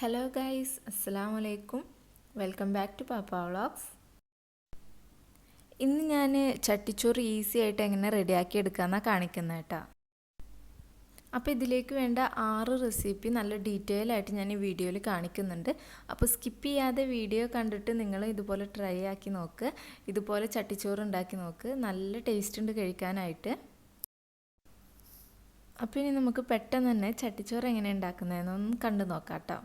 Hello guys, അസ്സലാമു അലൈക്കും. Welcome back to പാപ്പ വ്ളോഗ്സ്. ഇന്ന് ഞാൻ ചട്ടിച്ചോറ് ഈസി ആയിട്ട് എങ്ങനെ റെഡിയാക്കി എടുക്കാമെന്നാണ് കാണിക്കുന്നത് കേട്ടോ. അപ്പോൾ ഇതിലേക്ക് വേണ്ട 6 റെസിപ്പി നല്ല ഡീറ്റെയിൽ ആയിട്ട് ഞാൻ ഈ വീഡിയോയിൽ കാണിക്കുന്നുണ്ട്. അപ്പോൾ സ്കിപ്പ് ചെയ്യാതെ വീഡിയോ കണ്ടിട്ട് നിങ്ങൾ ഇതുപോലെ ട്രൈ ആക്കി നോക്ക്. ഇതുപോലെ ചട്ടിച്ചോറ് ഉണ്ടാക്കി നോക്ക്, നല്ല ടേസ്റ്റ് ഉണ്ട് കഴിക്കാനായിട്ട്. അപ്പോൾ ഇനി നമുക്ക് പെട്ടെന്ന് തന്നെ ചട്ടിച്ചോറ് എങ്ങനെ ഉണ്ടാക്കുന്നതെന്നൊന്ന് കണ്ടു നോക്കാം കേട്ടോ.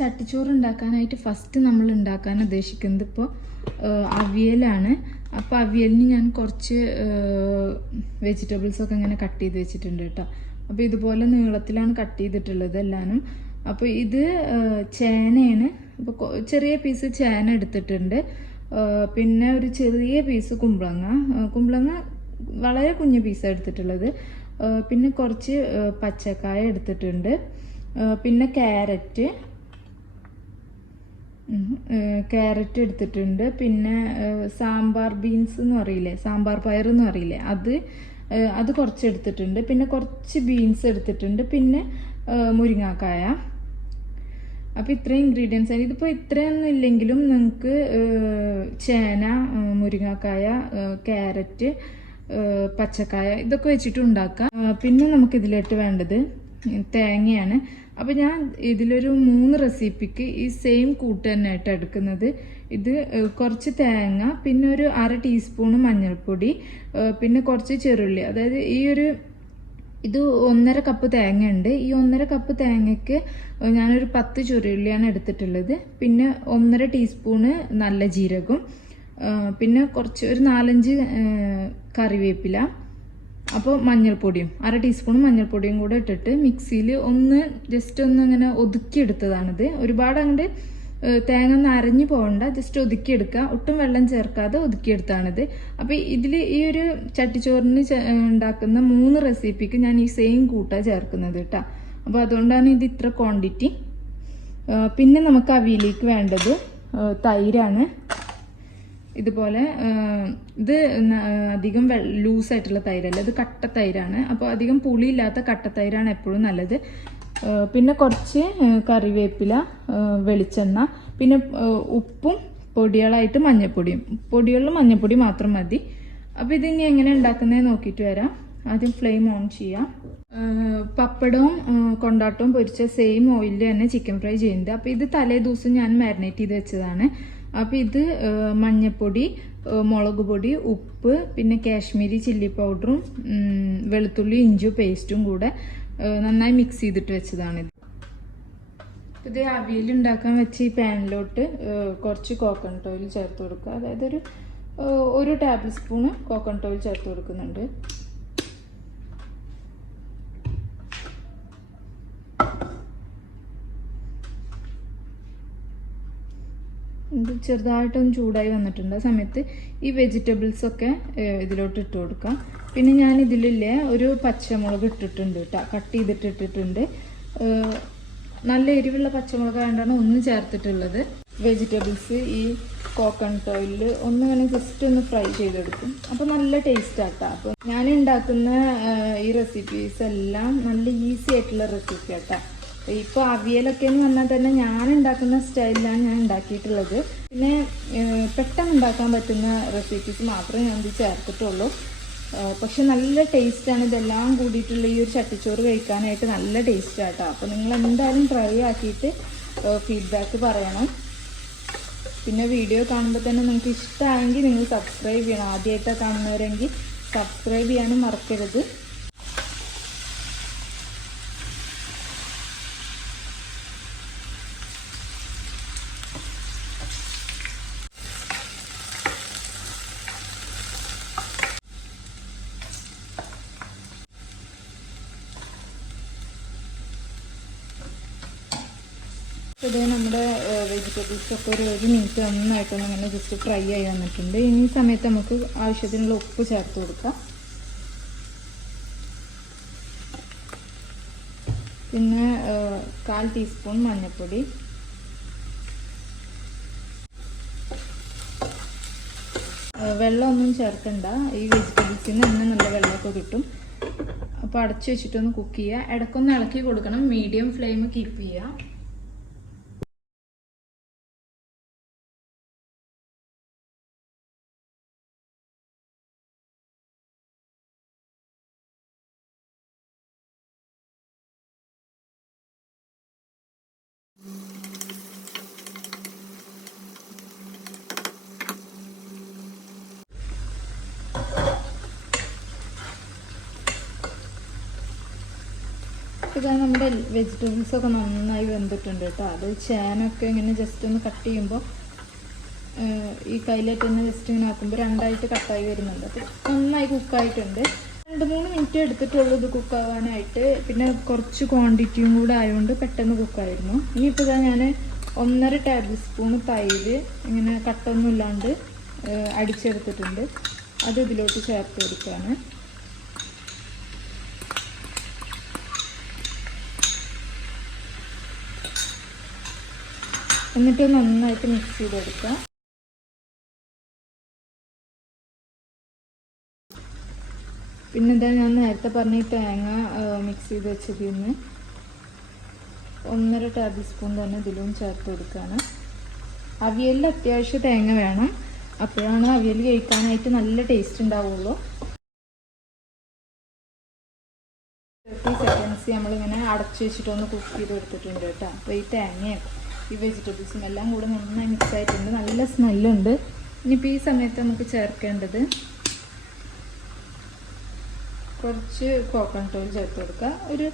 ചട്ടിച്ചോറ് ഉണ്ടാക്കാനായിട്ട് ഫസ്റ്റ് നമ്മൾ ഉണ്ടാക്കാൻ ഉദ്ദേശിക്കുന്നത് ഇപ്പോൾ അവിയലാണ്. അപ്പോൾ അവിയലിന് ഞാൻ കുറച്ച് വെജിറ്റബിൾസൊക്കെ ഇങ്ങനെ കട്ട് ചെയ്ത് വെച്ചിട്ടുണ്ട് കേട്ടോ. അപ്പോൾ ഇതുപോലെ നീളത്തിലാണ് കട്ട് ചെയ്തിട്ടുള്ളത് എല്ലാനും. അപ്പോൾ ഇത് ചേനയാണ്. അപ്പോൾ ചെറിയ പീസ് ചേന എടുത്തിട്ടുണ്ട്. പിന്നെ ഒരു ചെറിയ പീസ് കുമ്പളങ്ങ വളരെ കുഞ്ഞു പീസാണ് എടുത്തിട്ടുള്ളത്. പിന്നെ കുറച്ച് പച്ചക്കായ എടുത്തിട്ടുണ്ട്. പിന്നെ ക്യാരറ്റ് എടുത്തിട്ടുണ്ട്. പിന്നെ സാമ്പാർ ബീൻസ് എന്ന് പറയില്ലേ, സാമ്പാർ പയർ എന്ന് പറയില്ലേ, അത് കുറച്ച് എടുത്തിട്ടുണ്ട്. പിന്നെ കുറച്ച് ബീൻസ് എടുത്തിട്ടുണ്ട്. പിന്നെ മുരിങ്ങാക്കായ. അപ്പോൾ ഇത്രയും ഇൻഗ്രീഡിയൻസ് ആണ്. ഇതിപ്പോൾ ഇത്രയൊന്നും ഇല്ലെങ്കിലും നിങ്ങൾക്ക് ചേന, മുരിങ്ങാക്കായ, ക്യാരറ്റ്, പച്ചക്കായ ഇതൊക്കെ വെച്ചിട്ട് ഉണ്ടാക്കാം. പിന്നെ നമുക്കിതിലോട്ട് വേണ്ടത് തേങ്ങയാണ്. അപ്പോൾ ഞാൻ ഇതിലൊരു 3 റെസിപ്പിക്ക് ഈ സെയിം കൂട്ട് തന്നെ ആയിട്ട് എടുക്കുന്നത്. ഇത് കുറച്ച് തേങ്ങ, പിന്നെ ഒരു 1/2 ടീസ്പൂൺ മഞ്ഞൾപ്പൊടി, പിന്നെ കുറച്ച് ചെറുള്ളി. അതായത് ഇത് 1.5 കപ്പ് തേങ്ങ ഉണ്ട്. ഈ 1.5 കപ്പ് തേങ്ങയ്ക്ക് ഞാനൊരു 10 ചെറുള്ളിയാണ് എടുത്തിട്ടുള്ളത്. പിന്നെ 1.5 ടീസ്പൂണ് നല്ല ജീരകം, പിന്നെ ഒരു 4-5 കറിവേപ്പില. അപ്പോൾ മഞ്ഞൾപ്പൊടിയും 1/2 ടീസ്പൂൺ മഞ്ഞൾപ്പൊടിയും കൂടെ ഇട്ടിട്ട് മിക്സിയിൽ ജസ്റ്റ് ഒന്ന് അങ്ങനെ ഒതുക്കിയെടുത്തതാണിത്. ഒരുപാട് അങ്ങോട്ട് തേങ്ങ ഒന്ന് അരഞ്ഞു പോകണ്ട, ജസ്റ്റ് ഒതുക്കിയെടുക്കുക. ഒട്ടും വെള്ളം ചേർക്കാതെ ഒതുക്കിയെടുത്താണിത്. അപ്പോൾ ഇതിൽ ഈ ഒരു ചട്ടിച്ചോറിന് ഉണ്ടാക്കുന്ന 3 റെസിപ്പിക്ക് ഞാൻ ഈ സെയിം കൂട്ടാണ് ചേർക്കുന്നത് കേട്ടോ. അപ്പോൾ അതുകൊണ്ടാണ് ഇത് ഇത്ര ക്വാണ്ടിറ്റി. പിന്നെ നമുക്ക് അവിയലേക്ക് വേണ്ടത് തൈരാണ്. ഇതുപോലെ ഇത് അധികം ലൂസായിട്ടുള്ള തൈരല്ല, ഇത് കട്ട തൈരാണ്. അപ്പോൾ അധികം പുളിയില്ലാത്ത കട്ട തൈരാണ് എപ്പോഴും നല്ലത്. പിന്നെ കുറച്ച് കറിവേപ്പില, വെളിച്ചെണ്ണ, പിന്നെ ഉപ്പും പൊടികളായിട്ട് പൊടികളിൽ മഞ്ഞൾപ്പൊടി മാത്രം മതി. അപ്പോൾ ഇതിനി എങ്ങനെ ഉണ്ടാക്കുന്നതെന്ന് നോക്കിയിട്ട് വരാം. ആദ്യം ഫ്ലെയിം ഓൺ ചെയ്യാം. പപ്പടവും കൊണ്ടാട്ടവും പൊരിച്ച സെയിം ഓയിലിൽ തന്നെ ചിക്കൻ ഫ്രൈ ചെയ്യുന്നത്. അപ്പോൾ ഇത് തലേ ദിവസം ഞാൻ മാരിനേറ്റ് ചെയ്ത് വെച്ചതാണ്. അപ്പോൾ ഇത് മഞ്ഞൾപ്പൊടി, മുളക് പൊടി, ഉപ്പ്, പിന്നെ കാശ്മീരി ചില്ലി പൗഡറും വെളുത്തുള്ളി ഇഞ്ചി പേസ്റ്റും കൂടെ നന്നായി മിക്സ് ചെയ്തിട്ട് വെച്ചതാണിത്. ഇത് അവിയൽ ഉണ്ടാക്കാൻ വെച്ച ഈ പാനിലോട്ട് കുറച്ച് കോക്കനട്ട് ഓയിൽ ചേർത്ത് കൊടുക്കുക. അതായത് ഒരു ടേബിൾ സ്പൂണ് കോക്കനട്ട് ഓയിൽ ചേർത്ത് കൊടുക്കുന്നുണ്ട്. ഇത് ചെറുതായിട്ടൊന്ന് ചൂടായി വന്നിട്ടുണ്ട്. ആ സമയത്ത് ഈ വെജിറ്റബിൾസൊക്കെ ഇതിലോട്ട് ഇട്ട് കൊടുക്കാം. പിന്നെ ഞാൻ ഇതിലില്ലേ ഒരു പച്ചമുളക് ഇട്ടിട്ടുണ്ട് കേട്ടോ, കട്ട് ചെയ്തിട്ട് ഇട്ടിട്ടുണ്ട്. നല്ല എരിവുള്ള പച്ചമുളക് വേണ്ടാണ് ഒന്ന് ചേർത്തിട്ടുള്ളത്. വെജിറ്റബിൾസ് ഈ കോക്കനട്ട് ഓയിലിൽ അങ്ങനെ ജസ്റ്റ് ഒന്ന് ഫ്രൈ ചെയ്തെടുക്കും. അപ്പോൾ നല്ല ടേസ്റ്റ് ആട്ടോ. അപ്പോൾ ഞാൻ ഉണ്ടാക്കുന്ന ഈ റെസിപ്പീസ് എല്ലാം നല്ല ഈസി ആയിട്ടുള്ള റെസിപ്പി ആട്ടോ. ഇപ്പോൾ അവിയലൊക്കെ എന്ന് പറഞ്ഞാൽ തന്നെ ഞാൻ ഉണ്ടാക്കുന്ന സ്റ്റൈലിലാണ് ഞാൻ ഉണ്ടാക്കിയിട്ടുള്ളത്. പിന്നെ പെട്ടെന്ന് ഉണ്ടാക്കാൻ പറ്റുന്ന റെസിപ്പീസ് മാത്രമേ ഞാൻ ഇത് ചേർത്തിട്ടുള്ളൂ. പക്ഷെ നല്ല ടേസ്റ്റാണ്. ഇതെല്ലാം കൂടിയിട്ടുള്ള ഈ ഒരു ചട്ടിച്ചോറ് കഴിക്കാനായിട്ട് നല്ല ടേസ്റ്റ് ആട്ടോ. അപ്പോൾ നിങ്ങൾ എന്തായാലും ട്രൈ ആക്കിയിട്ട് ഫീഡ്ബാക്ക് പറയണം. പിന്നെ വീഡിയോ കാണുമ്പോൾ തന്നെ നിങ്ങൾക്ക് ഇഷ്ടമായെങ്കിൽ നിങ്ങൾ സബ്സ്ക്രൈബ് ചെയ്യണം. ആദ്യമായിട്ടാണ് കാണുന്നവരെങ്കിൽ സബ്സ്ക്രൈബ് ചെയ്യാനും മറക്കരുത്. ഇത് നമ്മുടെ വെജിറ്റബിൾസൊക്കെ ഒരു മിനിറ്റ് നന്നായിട്ടൊന്ന് അങ്ങനെ ജസ്റ്റ് ഫ്രൈ ആയി വന്നിട്ടുണ്ട്. ഈ സമയത്ത് നമുക്ക് ആവശ്യത്തിനുള്ള ഉപ്പ് ചേർത്ത് കൊടുക്കാം. പിന്നെ 1/4 ടീസ്പൂൺ മഞ്ഞൾപ്പൊടി, വെള്ളമൊന്നും ചേർക്കണ്ട. ഈ വെജിറ്റബിൾസിൽ നിന്ന് തന്നെ നല്ല വെള്ളമൊക്കെ കിട്ടും. അപ്പോൾ അടച്ചു വെച്ചിട്ടൊന്ന് കുക്ക് ചെയ്യുക. ഇടയ്ക്കൊന്ന് ഇളക്കി കൊടുക്കണം. മീഡിയം ഫ്ലെയിം കീപ്പ് ചെയ്യുക. ഇതാ നമ്മുടെ വെജിറ്റബിൾസൊക്കെ നന്നായി വെന്തിട്ടുണ്ട് കേട്ടോ. അത് ചേനൊക്കെ ഇങ്ങനെ ജസ്റ്റ് ഒന്ന് കട്ട് ചെയ്യുമ്പോൾ ഈ കയ്യിലേക്ക് തന്നെ ജസ്റ്റ് ഇങ്ങനെ ആക്കുമ്പോൾ രണ്ടായിട്ട് കട്ടായി വരുന്നുണ്ട്. അപ്പോൾ നന്നായി കുക്കായിട്ടുണ്ട്. 2-3 മിനിറ്റ് എടുത്തിട്ടുള്ളൂ ഇത് കുക്കാവാനായിട്ട്. പിന്നെ കുറച്ച് ക്വാണ്ടിറ്റിയും കൂടെ ആയതുകൊണ്ട് പെട്ടെന്ന് കുക്കായിരുന്നു. ഇനിയിപ്പോൾ ഇതാ ഞാൻ 1.5 ടേബിൾ സ്പൂൺ തൈര് ഇങ്ങനെ കട്ടൊന്നും ഇല്ലാണ്ട് അടിച്ചെടുത്തിട്ടുണ്ട്. അത് ഇതിലോട്ട് ചേർത്ത് കൊടുക്കുകയാണ്. എന്നിട്ട് നന്നായിട്ട് മിക്സ് ചെയ്തെടുക്കുക. പിന്നെ ഇതാ ഞാൻ നേരത്തെ പറഞ്ഞ തേങ്ങ മിക്സ് ചെയ്ത് വെച്ചതിൽ നിന്ന് 1.5 ടേബിൾ സ്പൂൺ തന്നെ ഇതിലും ചേർത്ത് കൊടുക്കുകയാണ്. അവിയലിൽ അത്യാവശ്യം തേങ്ങ വേണം. അപ്പോഴാണ് അവിയൽ കഴിക്കാനായിട്ട് നല്ല ടേസ്റ്റ് ഉണ്ടാവുള്ളൂ. 30 സെക്കൻഡ്സ് നമ്മളിങ്ങനെ അടച്ചു വെച്ചിട്ടൊന്ന് കുക്ക് ചെയ്ത് എടുത്തിട്ടുണ്ട് കേട്ടോ. അപ്പോൾ ഈ തേങ്ങയും ഈ വെജിറ്റബിൾസും എല്ലാം കൂടെ നന്നായി മിക്സ് ആയിട്ടുണ്ട്. നല്ല സ്മെല്ലുണ്ട്. ഇനിയിപ്പോൾ ഈ സമയത്ത് നമുക്ക് ചേർക്കേണ്ടത് കുറച്ച് കോക്കനട്ട് ഓയിൽ ചേർത്ത് കൊടുക്കുക. ഒരു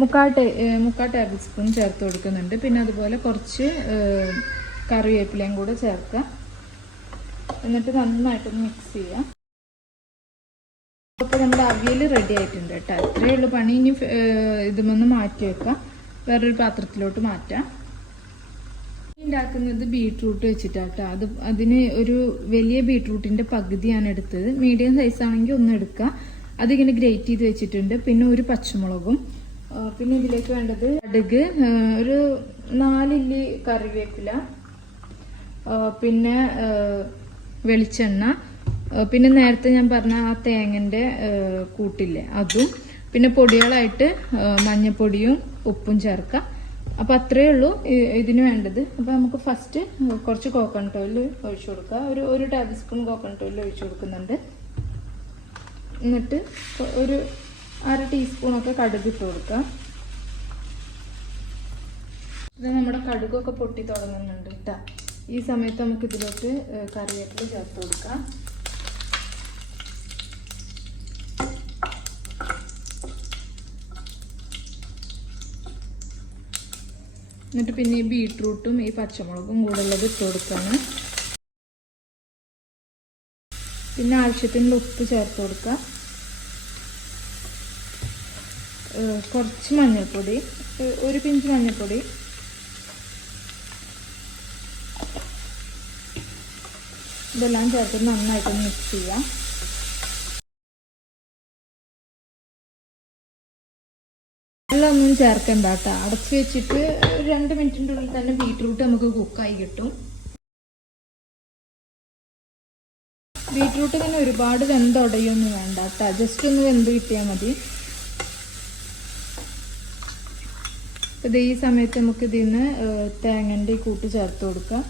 3/4 ടേബിൾ സ്പൂൺ ചേർത്ത് കൊടുക്കുന്നുണ്ട്. പിന്നെ അതുപോലെ കുറച്ച് കറിവേപ്പിലയും കൂടെ ചേർക്കുക. എന്നിട്ട് നന്നായിട്ടൊന്ന് മിക്സ് ചെയ്യുക. അപ്പോൾ നമ്മുടെ അവിയൽ റെഡി ആയിട്ടുണ്ട് കേട്ടോ. ഇത്രയേ ഉള്ളൂ പണി. ഇനി ഇതുമൊന്ന് മാറ്റി വെക്കാം. വേറൊരു പാത്രത്തിലോട്ട് മാറ്റാം. ഉണ്ടാക്കുന്നത് ബീട്രൂട്ട് വെച്ചിട്ടാട്ടോ. അതിന് ഒരു വലിയ ബീട്രൂട്ടിന്റെ പകുതിയാണ് എടുത്തത്. മീഡിയം സൈസ് ആണെങ്കിൽ ഒന്ന് എടുക്കുക. അതിങ്ങനെ ഗ്രേറ്റ് ചെയ്ത് വെച്ചിട്ടുണ്ട്. പിന്നെ ഒരു പച്ചമുളകും, പിന്നെ ഇതിലേക്ക് വേണ്ടത് കടുക്, ഒരു 4 ഇല്ലി കറിവേപ്പില, പിന്നെ വെളിച്ചെണ്ണ, പിന്നെ നേരത്തെ ഞാൻ പറഞ്ഞ ആ തേങ്ങൻ്റെ കൂട്ടില്ലേ അതും, പിന്നെ പൊടികളായിട്ട് മഞ്ഞൾപ്പൊടിയും ഉപ്പും ചേർക്കാം. അപ്പോൾ അത്രയേ ഉള്ളൂ ഇതിന് വേണ്ടത്. അപ്പോൾ നമുക്ക് ഫസ്റ്റ് കുറച്ച് കോക്കനട്ട് ഓയിൽ ഒഴിച്ചു കൊടുക്കുക. ഒരു ടേബിൾ സ്പൂൺ കോക്കനട്ട് ഓയിൽ ഒഴിച്ചു കൊടുക്കുന്നുണ്ട്. എന്നിട്ട് ഒരു 1/2 ടീസ്പൂണൊക്കെ കടുക് ഇട്ട് കൊടുക്കുക. ഇത് നമ്മുടെ കടുകൊക്കെ പൊട്ടി തുടങ്ങുന്നുണ്ട് കേട്ടോ. ഈ സമയത്ത് നമുക്ക് ഇതിലോട്ട് കറിവേപ്പില ചേർത്ത് കൊടുക്കാം. എന്നിട്ട് പിന്നെ ഈ ബീട്രൂട്ടും ഈ പച്ചമുളകും കൂടെ ഉള്ളത് ഇട്ട് കൊടുക്കുകയാണ്. പിന്നെ ആവശ്യത്തിനുള്ള ഉപ്പ് ചേർത്ത് കൊടുക്കുക. കുറച്ച് മഞ്ഞൾപ്പൊടി, ഒരു പിഞ്ച് മഞ്ഞൾപ്പൊടി, ഇതെല്ലാം ചേർത്ത് നന്നായിട്ട് മിക്സ് ചെയ്യാം. വെള്ളമൊന്നും ചേർക്കണ്ട കേട്ടോ. അടച്ചു വെച്ചിട്ട് 2 മിനിറ്റിൻ്റെ ഉള്ളിൽ തന്നെ ബീട്രൂട്ട് നമുക്ക് കുക്കായി കിട്ടും. ബീട്രൂട്ട് ഇങ്ങനെ ഒരുപാട് വെന്തുടയൊന്നും വേണ്ട കേട്ടോ. ജസ്റ്റ് ഒന്ന് വെന്ത് കിട്ടിയാൽ മതി. ഇത് ഈ സമയത്ത് നമുക്ക് ഇതിൽ നിന്ന് തേങ്ങൻ്റെ കൂട്ട് ചേർത്ത് കൊടുക്കാം.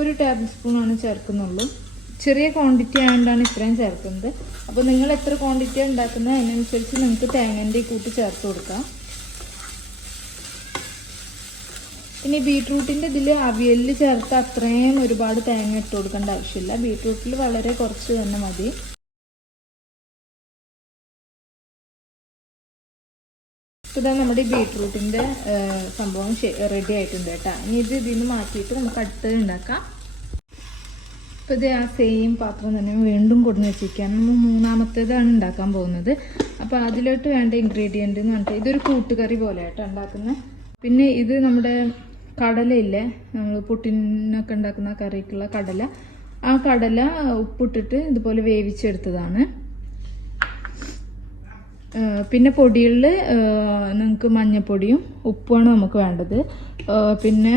ഒരു ടേബിൾ സ്പൂണാണ് ചേർക്കുന്നുള്ളൂ. ചെറിയ ക്വാണ്ടിറ്റി ആയതുകൊണ്ടാണ് ഇത്രയും ചേർക്കുന്നത്. അപ്പോൾ നിങ്ങൾ എത്ര ക്വാണ്ടിറ്റിയാണ് ഉണ്ടാക്കുന്നത് അതിനനുസരിച്ച് നിങ്ങൾക്ക് തേങ്ങൻ്റെ കൂട്ട് ചേർത്ത് കൊടുക്കാം. പിന്നെ ബീട്രൂട്ടിൻ്റെ ഇതിൽ അവിയലിൽ ചേർത്ത് അത്രയും ഒരുപാട് തേങ്ങ ഇട്ട് കൊടുക്കേണ്ട ആവശ്യമില്ല. ബീട്രൂട്ടിൽ വളരെ കുറച്ച് തന്നെ മതി. ഇതാ നമ്മുടെ ഈ ബീട്രൂട്ടിൻ്റെ സംഭവം റെഡി ആയിട്ടുണ്ട് കേട്ടോ. ഇനി ഇതിൽ നിന്ന് മാറ്റിയിട്ട് നമുക്ക് അടുത്തത് ഉണ്ടാക്കാം. അപ്പോൾ ഇത് ആ സെയിം പാത്രം തന്നെ വീണ്ടും കൊടുന്ന് വെച്ചിരിക്കുകയാണ്. നമ്മൾ 3ാമത്തേതാണ് ഉണ്ടാക്കാൻ പോകുന്നത്. അപ്പോൾ അതിലോട്ട് വേണ്ട ഇൻഗ്രീഡിയൻ്റ് എന്ന് പറഞ്ഞിട്ട് ഇതൊരു കൂട്ടുകറി പോലെ ആയിട്ട് ഉണ്ടാക്കുന്നത്. പിന്നെ ഇത് നമ്മുടെ കടലയില്ലേ, നമ്മൾ പുട്ടിനൊക്കെ ഉണ്ടാക്കുന്ന കറിക്കുള്ള കടല, ആ കടല ഉപ്പിട്ടിട്ട് ഇതുപോലെ വേവിച്ചെടുത്തതാണ്. പിന്നെ പൊടികളിൽ നിങ്ങൾക്ക് മഞ്ഞൾപ്പൊടിയും ഉപ്പുമാണ് നമുക്ക് വേണ്ടത്. പിന്നെ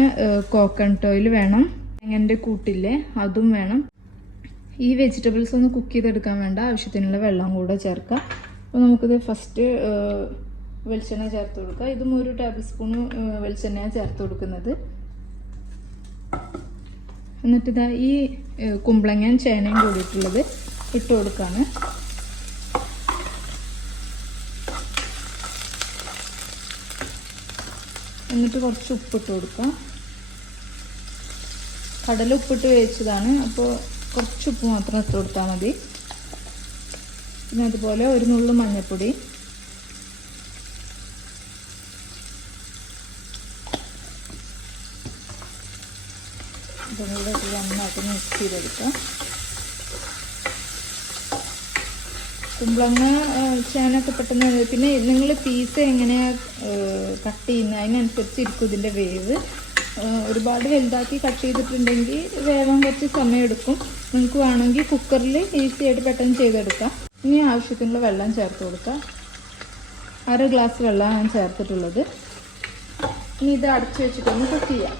കോക്കനട്ട് ഓയിൽ വേണം, തേങ്ങൻ്റെ കൂട്ടില്ലേ അതും വേണം. ഈ വെജിറ്റബിൾസ് ഒന്ന് കുക്ക് ചെയ്തെടുക്കാൻ വേണ്ട ആവശ്യത്തിനുള്ള വെള്ളം കൂടെ ചേർക്കാം. അപ്പോൾ നമുക്കിത് ഫസ്റ്റ് വെളിച്ചെണ്ണ ചേർത്ത് കൊടുക്കുക. ഇതും 1 ടേബിൾ സ്പൂൺ വെളിച്ചെണ്ണയാണ് ചേർത്ത് കൊടുക്കുന്നത്. എന്നിട്ട് ഇതാ ഈ കുമ്പളങ്ങയും ചേനയും കൂടിയിട്ടുള്ളത് ഇട്ട് കൊടുക്കുകയാണ്. എന്നിട്ട് കുറച്ച് ഉപ്പിട്ട് കൊടുക്കാം. കടല ഉപ്പിട്ട് വേവിച്ചതാണ്, അപ്പോൾ കുറച്ച് ഉപ്പ് മാത്രം ഇട്ട് കൊടുത്താൽ മതി. പിന്നെ അതുപോലെ 1 നുള്ളു മഞ്ഞൾപ്പൊടി, ഇതും കൂടെ നന്നായിട്ട് മിക്സ് ചെയ്തെടുക്കാം. കുമ്പളങ്ങ ചേനൊക്കെ പെട്ടെന്ന്, പിന്നെ നിങ്ങൾ പീസ് എങ്ങനെയാണ് കട്ട് ചെയ്യുന്നത് അതിനനുസരിച്ച് ഇരിക്കും ഇതിൻ്റെ വേവ്. ഒരുപാട് വലുതാക്കി കട്ട് ചെയ്തിട്ടുണ്ടെങ്കിൽ വേവാൻ കുറച്ച് സമയം എടുക്കും. നിങ്ങൾക്ക് വേണമെങ്കിൽ കുക്കറിൽ ഈസി ആയിട്ട് പെട്ടെന്ന് ചെയ്തെടുക്കാം. ഇനി ആവശ്യത്തിനുള്ള വെള്ളം ചേർത്ത് കൊടുക്കാം. 1/2 ഗ്ലാസ് വെള്ളമാണ് ഞാൻ ചേർത്തിട്ടുള്ളത്. ഇനി ഇത് അടച്ചു വെച്ചിട്ടൊന്ന് കുക്ക് ചെയ്യാം.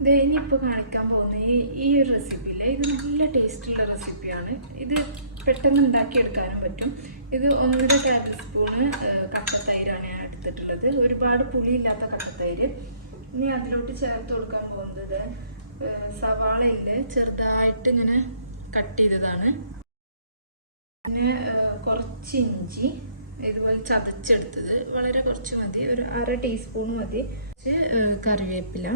ഇത് ഇനിയിപ്പോൾ കാണിക്കാൻ പോകുന്ന ഈ ഒരു റെസിപ്പിയില്ലേ, ഇത് നല്ല ടേസ്റ്റുള്ള റെസിപ്പിയാണ്. ഇത് പെട്ടെന്ന് ഉണ്ടാക്കിയെടുക്കാനും പറ്റും. ഇത് 1 ടേബിൾ സ്പൂണ് കട്ടത്തൈരാണ് ഞാൻ എടുത്തിട്ടുള്ളത്, ഒരുപാട് പുളിയില്ലാത്ത കട്ടത്തൈര്. ഇനി അതിലോട്ട് ചേർത്ത് കൊടുക്കാൻ പോകുന്നത് സവാളയിൽ ചെറുതായിട്ട് ഇങ്ങനെ കട്ട് ചെയ്തതാണ്. പിന്നെ കുറച്ച് ഇഞ്ചി ഇതുപോലെ ചതച്ചെടുത്തത്, വളരെ കുറച്ച് മതി, ഒരു 1/2 ടീസ്പൂൺ മതി. കറിവേപ്പില,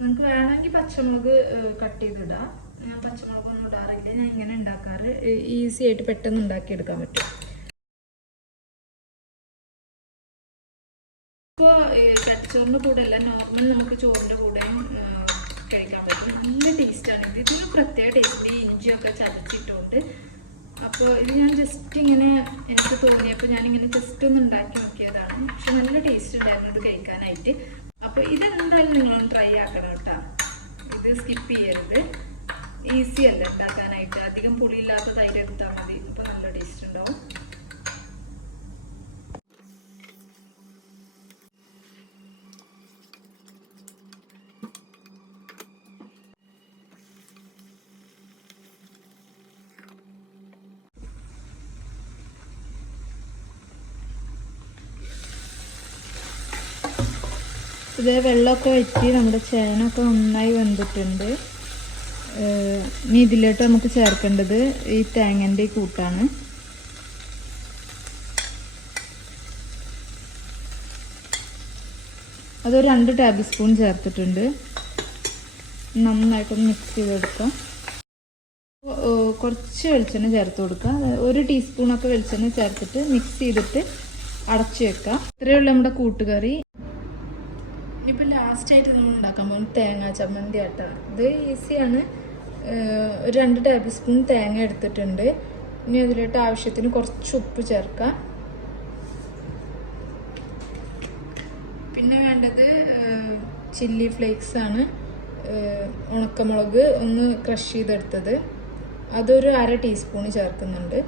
നിങ്ങൾക്ക് വേണമെങ്കിൽ പച്ചമുളക് കട്ട് ചെയ്തിടാം. ഞാൻ പച്ചമുളകൊന്നും ഇടാറില്ല, ഞാൻ ഇങ്ങനെ ഉണ്ടാക്കാറ്. ഈസി ആയിട്ട് പെട്ടെന്ന് ഉണ്ടാക്കിയെടുക്കാൻ പറ്റും. ഇപ്പോൾ ചട്ടിച്ചോറിൻ്റെ കൂടെ അല്ല, നോർമൽ നമുക്ക് ചോറിൻ്റെ കൂടെയും കഴിക്കാൻ പറ്റും. നല്ല ടേസ്റ്റാണ് ഇത്. ഇതിന് പ്രത്യേക ടേസ്റ്റ്, ഈ ഇഞ്ചിയൊക്കെ ചതച്ചിട്ടുണ്ട്. അപ്പോൾ ഇത് ഞാൻ ജസ്റ്റ് ഇങ്ങനെ എനിക്ക് തോന്നിയപ്പോൾ ഞാനിങ്ങനെ ജസ്റ്റ് ഒന്ന് ഉണ്ടാക്കി നോക്കിയതാണ്. പക്ഷെ നല്ല ടേസ്റ്റ് ഉണ്ടായിരുന്നു ഇത് കഴിക്കാനായിട്ട്. അപ്പോൾ ഇതെന്തായാലും നിങ്ങളൊന്ന് ട്രൈ ആക്കണം കേട്ടോ. ഇത് സ്കിപ്പ് ചെയ്യരുത്. ഈസി അല്ല ഉണ്ടാക്കാനായിട്ട്. അധികം പുളിയില്ലാത്ത തൈര് എടുത്താൽ മതി. ഇപ്പോൾ നല്ല ടേസ്റ്റ് ഉണ്ടാവും. ഇത് വെള്ളമൊക്കെ വറ്റി നമ്മുടെ ചേനൊക്കെ നന്നായി വെന്തിട്ടുണ്ട്. ഇനി ഇതിലോട്ട് നമുക്ക് ചേർക്കേണ്ടത് ഈ തേങ്ങൻ്റെ കൂട്ടാണ്. അതൊരു 2 ടേബിൾ സ്പൂൺ ചേർത്തിട്ടുണ്ട്. നന്നായിട്ടൊന്ന് മിക്സ് ചെയ്തെടുക്കാം. കുറച്ച് വെളിച്ചെണ്ണ ചേർത്ത് കൊടുക്കുക. 1 ടീസ്പൂണൊക്കെ വെളിച്ചെണ്ണ ചേർത്തിട്ട് മിക്സ് ചെയ്തിട്ട് അടച്ചു വെക്കാം. ഇത്രയേ ഉള്ളൂ നമ്മുടെ കൂട്ടുകറി. ഇപ്പോൾ ലാസ്റ്റായിട്ട് നമ്മൾ ഉണ്ടാക്കാൻ പോകുന്നത് തേങ്ങ ചമ്മന്തി ആട്ടോ. ഇത് ഈസിയാണ്. ഒരു 2 ടേബിൾ സ്പൂൺ തേങ്ങ എടുത്തിട്ടുണ്ട്. ഇനി അതിലോട്ട് ആവശ്യത്തിന് കുറച്ച് ഉപ്പ് ചേർക്കാം. പിന്നെ വേണ്ടത് ചില്ലി ഫ്ലേക്സ് ആണ്. ഉണക്കമുളക് ഒന്ന് ക്രഷ് ചെയ്തെടുത്തത്, അതൊരു 1/2 ടീസ്പൂൺ ചേർക്കുന്നുണ്ട്.